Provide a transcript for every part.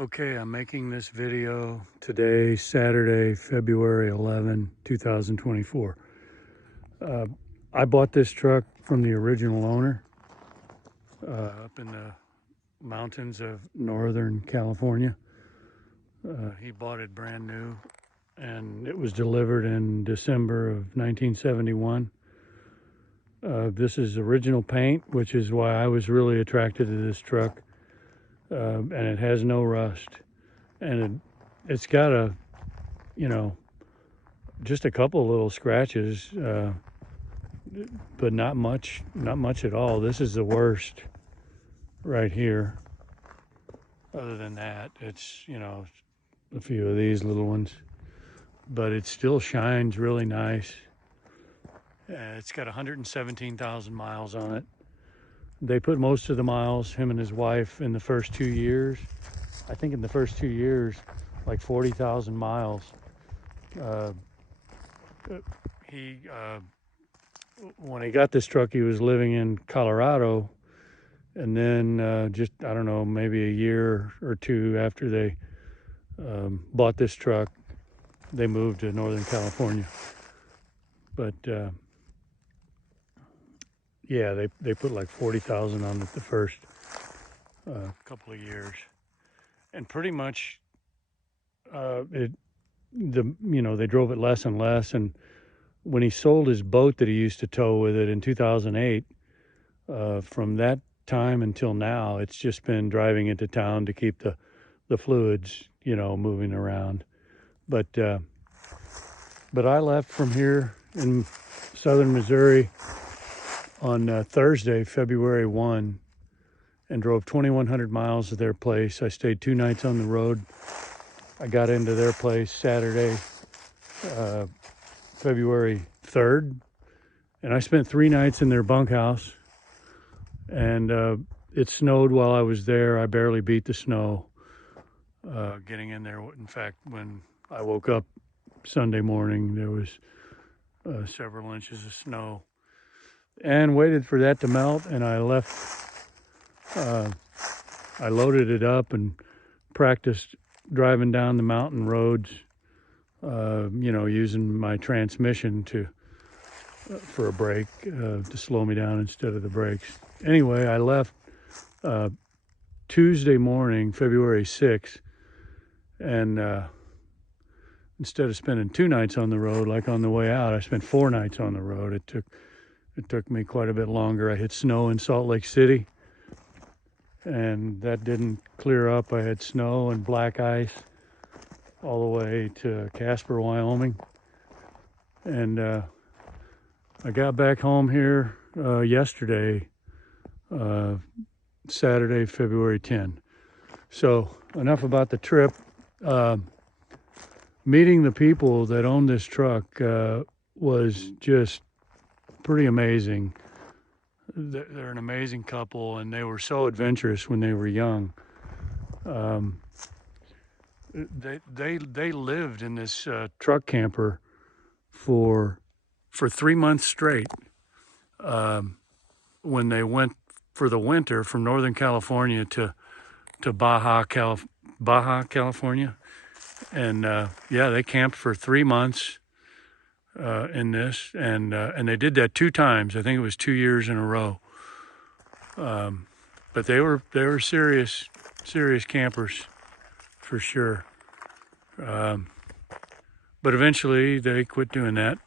Okay, I'm making this video today, Saturday, February 11, 2024. I bought this truck from the original owner up in the mountains of Northern California. He bought it brand new and it was delivered in December of 1971. This is original paint, which is why I was really attracted to this truck. And it has no rust, and it's got just a couple little scratches, but not much at all. This is the worst right here. Other than that, it's, a few of these little ones, but it still shines really nice. It's got 117,000 miles on it. They put most of the miles, him and his wife, in the first 2 years. I think in the first 2 years, like 40,000 miles. When he got this truck, he was living in Colorado. And then just, I don't know, maybe a year or two after they bought this truck, they moved to Northern California. But yeah, they put like 40,000 on it the first couple of years, and pretty much they drove it less and less. And when he sold his boat that he used to tow with it in 2008, from that time until now, it's just been driving into town to keep the fluids, moving around. But I left from here in southern Missouri on Thursday, February 1, and drove 2,100 miles to their place. I stayed 2 nights on the road. I got into their place Saturday, February 3rd, and I spent 3 nights in their bunkhouse. And it snowed while I was there. I barely beat the snow getting in there. In fact, when I woke up Sunday morning, there was several inches of snow. And waited for that to melt, and I left. I loaded it up and practiced driving down the mountain roads, using my transmission for a brake to slow me down instead of the brakes. Anyway, I left Tuesday morning, February 6th, and instead of spending 2 nights on the road like on the way out, I spent 4 nights on the road. It took me quite a bit longer. I hit snow in Salt Lake City, and that didn't clear up. I had snow and black ice all the way to Casper, Wyoming. And I got back home here yesterday, Saturday, February 10. So enough about the trip. Meeting the people that own this truck was just pretty amazing. They're an amazing couple, and they were so adventurous when they were young. They lived in this truck camper for 3 months straight when they went for the winter from Northern California to Baja, California. And they camped for 3 months in this, and they did that 2 times. I think it was 2 years in a row. But they were serious campers for sure. But eventually they quit doing that.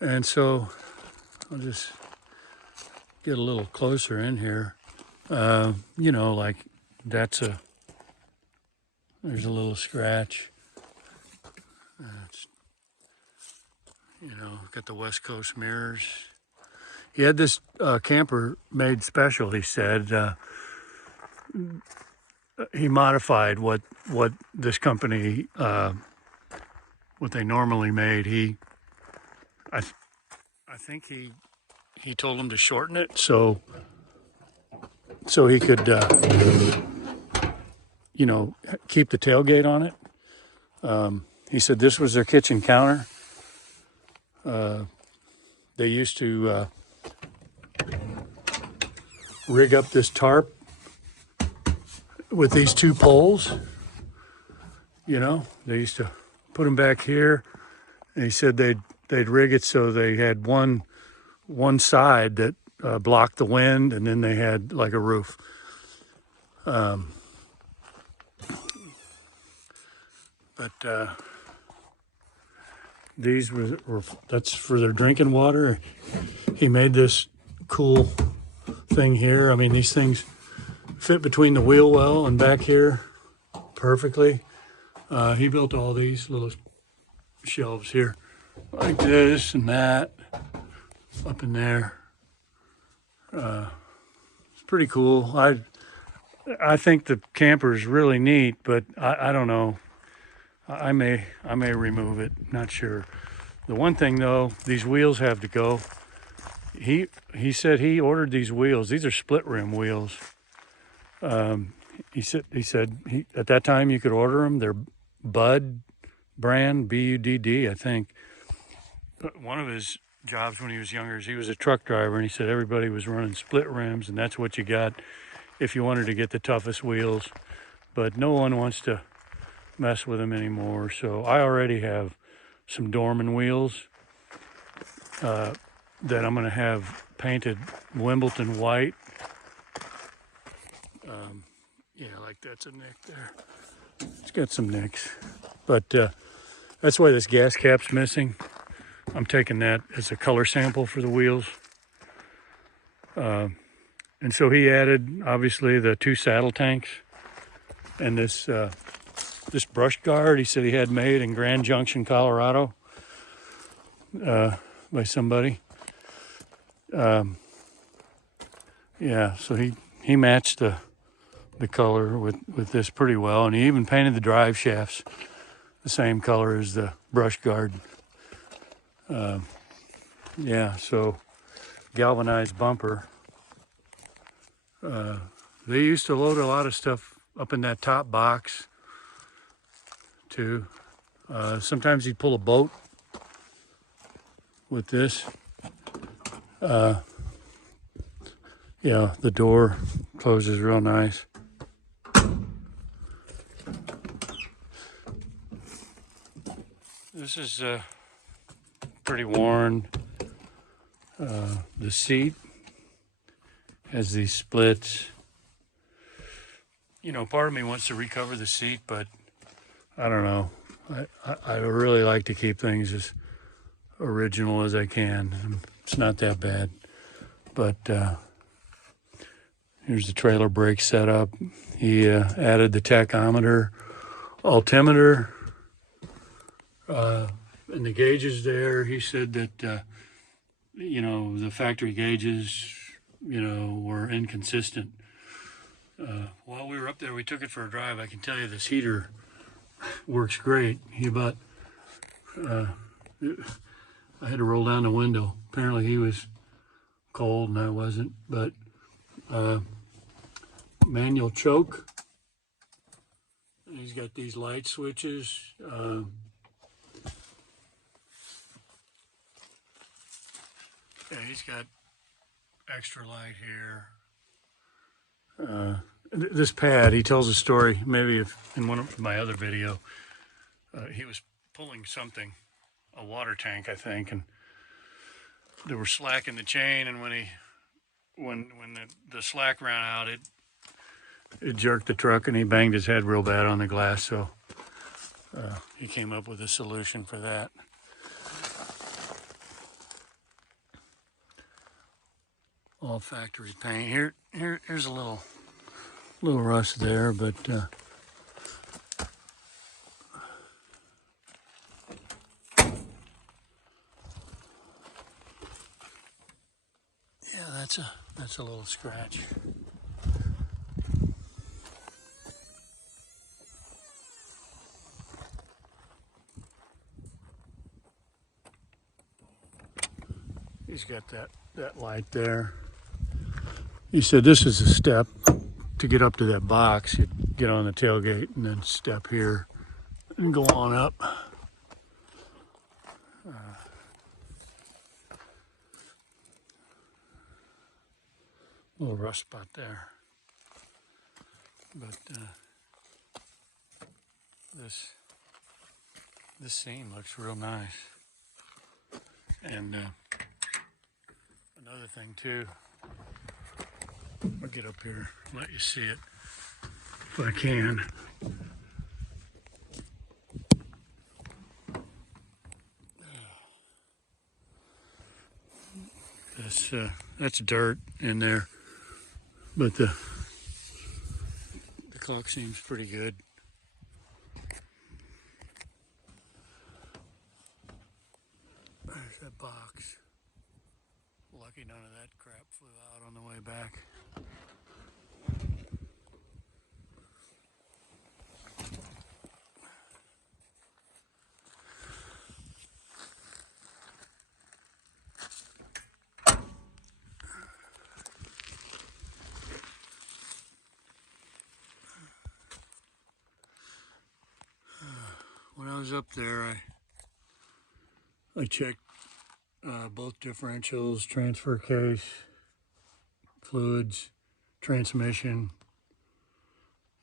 And so I'll just get a little closer in here. Like there's a little scratch. Got the West Coast mirrors. He had this camper made special, he said. He modified what this company, what they normally made. I think he told him to shorten it so he could, keep the tailgate on it. He said this was their kitchen counter. They used to rig up this tarp with these two poles. You know, they used to put them back here, and he said they'd rig it so they had one side that blocked the wind, and then they had like a roof. But these were that's for their drinking water. He made this cool thing here. I mean, these things fit between the wheel well and back here perfectly. He built all these little shelves here, like this and that, up in there. It's pretty cool. I think the camper is really neat, but I don't know. I may remove it. Not sure. The one thing though, these wheels have to go. He said he ordered these wheels. These are split rim wheels. He said at that time you could order them. They're Bud brand, Budd, I think. One of his jobs when he was younger is he was a truck driver, and he said everybody was running split rims, and that's what you got if you wanted to get the toughest wheels. But no one wants to mess with them anymore. So I already have some Dorman wheels that I'm going to have painted Wimbledon white. Yeah, like that's a nick there. It's got some nicks. But that's why this gas cap's missing. I'm taking that as a color sample for the wheels. And so he added, obviously, the 2 saddle tanks and this brush guard he said he had made in Grand Junction, Colorado by somebody. Yeah, so he matched the color with this pretty well, and he even painted the drive shafts the same color as the brush guard. Yeah, so galvanized bumper. They used to load a lot of stuff up in that top box too. Sometimes he'd pull a boat with this. Yeah, the door closes real nice. This is pretty worn. The seat has these splits. You know, part of me wants to recover the seat, but I don't know. I really like to keep things as original as I can. It's not that bad. But here's the trailer brake setup. He added the tachometer, altimeter, and the gauges there. He said that, you know, the factory gauges, you know, were inconsistent. While we were up there, we took it for a drive. I can tell you this heater works great. I had to roll down the window. Apparently he was cold and I wasn't, but manual choke. And he's got these light switches. Yeah, he's got extra light here. This pad, he tells a story, maybe in one of my other video, he was pulling something, a water tank, I think, and they were slacking the chain, and when the slack ran out, it jerked the truck, and he banged his head real bad on the glass, so he came up with a solution for that. All factory paint. Here's a little rust there, but yeah, that's a little scratch. He's got that light there. He said this is a step to get up to that box. You'd get on the tailgate and then step here and go on up. Little rust spot there. But this scene looks real nice. And another thing too, I'll get up here and let you see it if I can. That's dirt in there, but the clock seems pretty good. There's that box. Lucky none of that crap flew out on the way back. When I was up there, I checked both differentials, transfer case, fluids, transmission,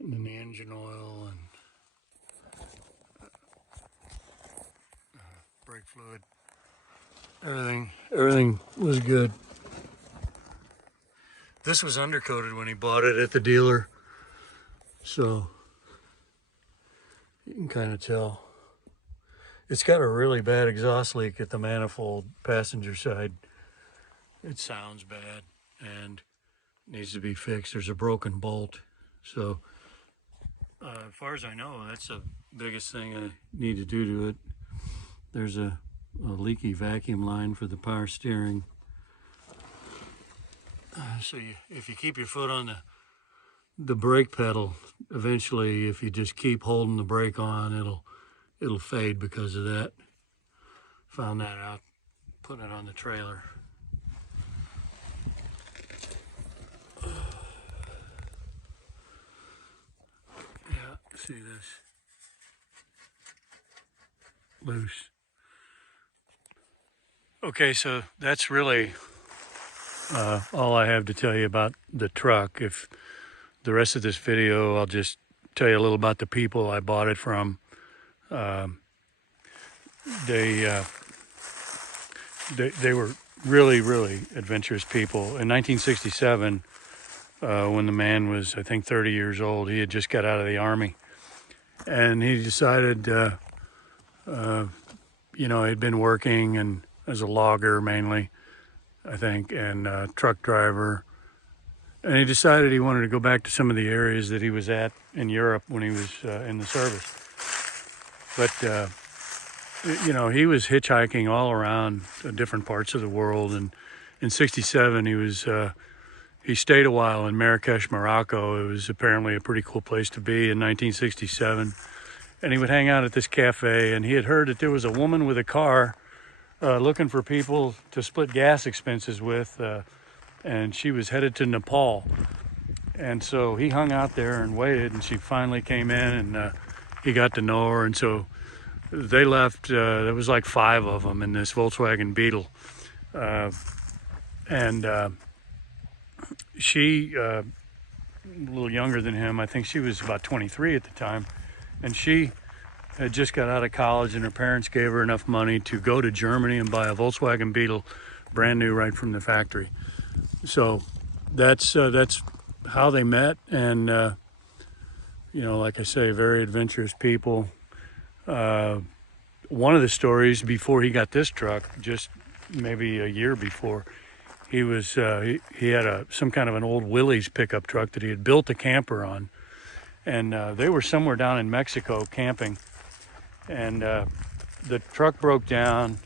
and then the engine oil and brake fluid. Everything was good. This was undercoated when he bought it at the dealer, so you can kind of tell. It's got a really bad exhaust leak at the manifold passenger side. It sounds bad and needs to be fixed. There's a broken bolt. So as far as I know, that's the biggest thing I need to do to it. There's a leaky vacuum line for the power steering. So if you keep your foot on the brake pedal, eventually if you just keep holding the brake on, it'll fade because of that. Found that out putting it on the trailer. Yeah, see this? Loose. Okay, so that's really all I have to tell you about the truck. If the rest of this video, I'll just tell you a little about the people I bought it from. They were really adventurous people. In 1967, when the man was, I think, 30 years old, he had just got out of the Army, and he decided, he'd been working and as a logger mainly, I think, and truck driver. And he decided he wanted to go back to some of the areas that he was at in Europe when he was in the service. But, he was hitchhiking all around different parts of the world. And in 67, he stayed a while in Marrakesh, Morocco. It was apparently a pretty cool place to be in 1967. And he would hang out at this cafe, and he had heard that there was a woman with a car looking for people to split gas expenses with, and she was headed to Nepal. And so he hung out there and waited, and she finally came in, and he got to know her. And so they left. There was like 5 of them in this Volkswagen Beetle, and she, a little younger than him, I think she was about 23 at the time, and she had just got out of college, and her parents gave her enough money to go to Germany and buy a Volkswagen Beetle, brand new, right from the factory. So that's how they met, and like I say, very adventurous people. One of the stories before he got this truck, just maybe a year before, he had some kind of an old Willys pickup truck that he had built a camper on, and they were somewhere down in Mexico camping, and the truck broke down,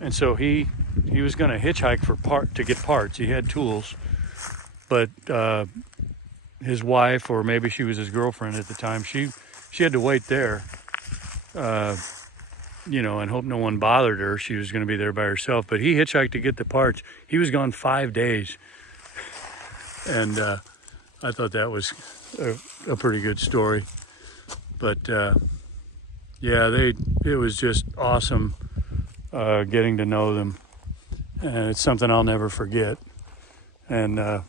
and so he was going to hitchhike to get parts. He had tools, but his wife, or maybe she was his girlfriend at the time, she had to wait there, and hope no one bothered her. She was going to be there by herself, but he hitchhiked to get the parts. He was gone 5 days, and I thought that was a pretty good story. But it was just awesome getting to know them, and it's something I'll never forget. And I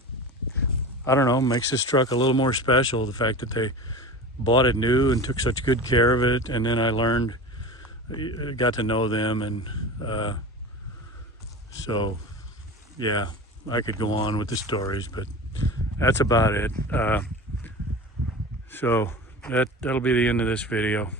I don't know, makes this truck a little more special. The fact that they bought it new and took such good care of it. And then I learned, got to know them. And so, yeah, I could go on with the stories, but that's about it. So that'll be the end of this video.